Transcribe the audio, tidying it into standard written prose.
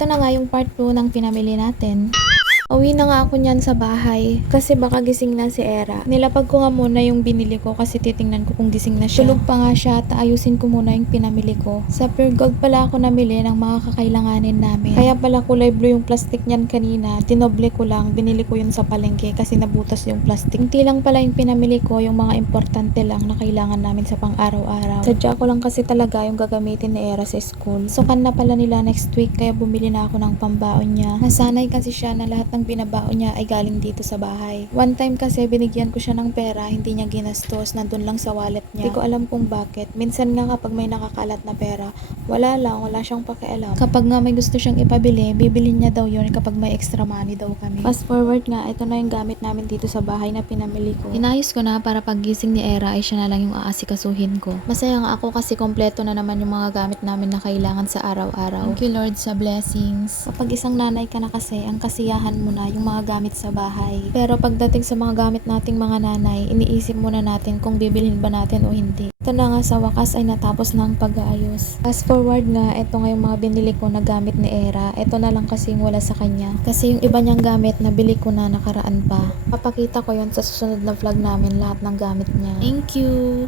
Ito na nga yung part 2 ng pinamili natin. Uwi na nga ako niyan sa bahay kasi baka gising na si Era. Nilapag ko nga muna yung binili ko kasi titingnan ko kung gising na siya. Tulog pa nga siya at ayusin ko muna yung pinamili ko. Sa Pure Gold pala ako namili ng mga kakailanganin namin. Kaya pala kulay blue yung plastic niyan kanina. Tinoble ko lang, binili ko yun sa palengke kasi nabutas yung plastic. Unti lang pala yung pinamili ko, yung mga importante lang na kailangan namin sa pang-araw-araw. Sadya ko lang kasi talaga yung gagamitin ni Era sa school. Sukan na pala nila next week kaya bumili na ako ng pambaon niya. Nasanay kasi siya na lahat ng binabaon niya ay galing dito sa bahay. One time kasi binigyan ko siya ng pera, hindi niya ginastos, nandun lang sa wallet niya. Hindi ko alam kung bakit. Minsan nga kapag may nakakalat na pera, wala siyang pakialam. Kapag nga may gusto siyang ipabili, bibili niya daw yun kapag may extra money daw kami. Fast forward nga, ito na yung gamit namin dito sa bahay na pinamili ko. Inayos ko na para pag gising ni Era ay siya na lang yung aasikasuhin ko. Masaya nga ako kasi kompleto na naman yung mga gamit namin na kailangan sa araw-araw. Thank you Lord sa blessings. Kapag isang nanay ka na kasi, ang kasiyahan mo na yung mga gamit sa bahay. Pero pagdating sa mga gamit nating mga nanay, iniisip muna natin kung bibilhin ba natin o hindi. Ito na nga sa wakas ay natapos na ang pag-aayos. Fast forward nga, ito nga yung mga binili ko na gamit ni Era. Ito na lang kasi yung wala sa kanya. Kasi yung iba niyang gamit nabili ko na nakaraan pa. Papakita ko yun sa susunod na vlog namin lahat ng gamit niya. Thank you!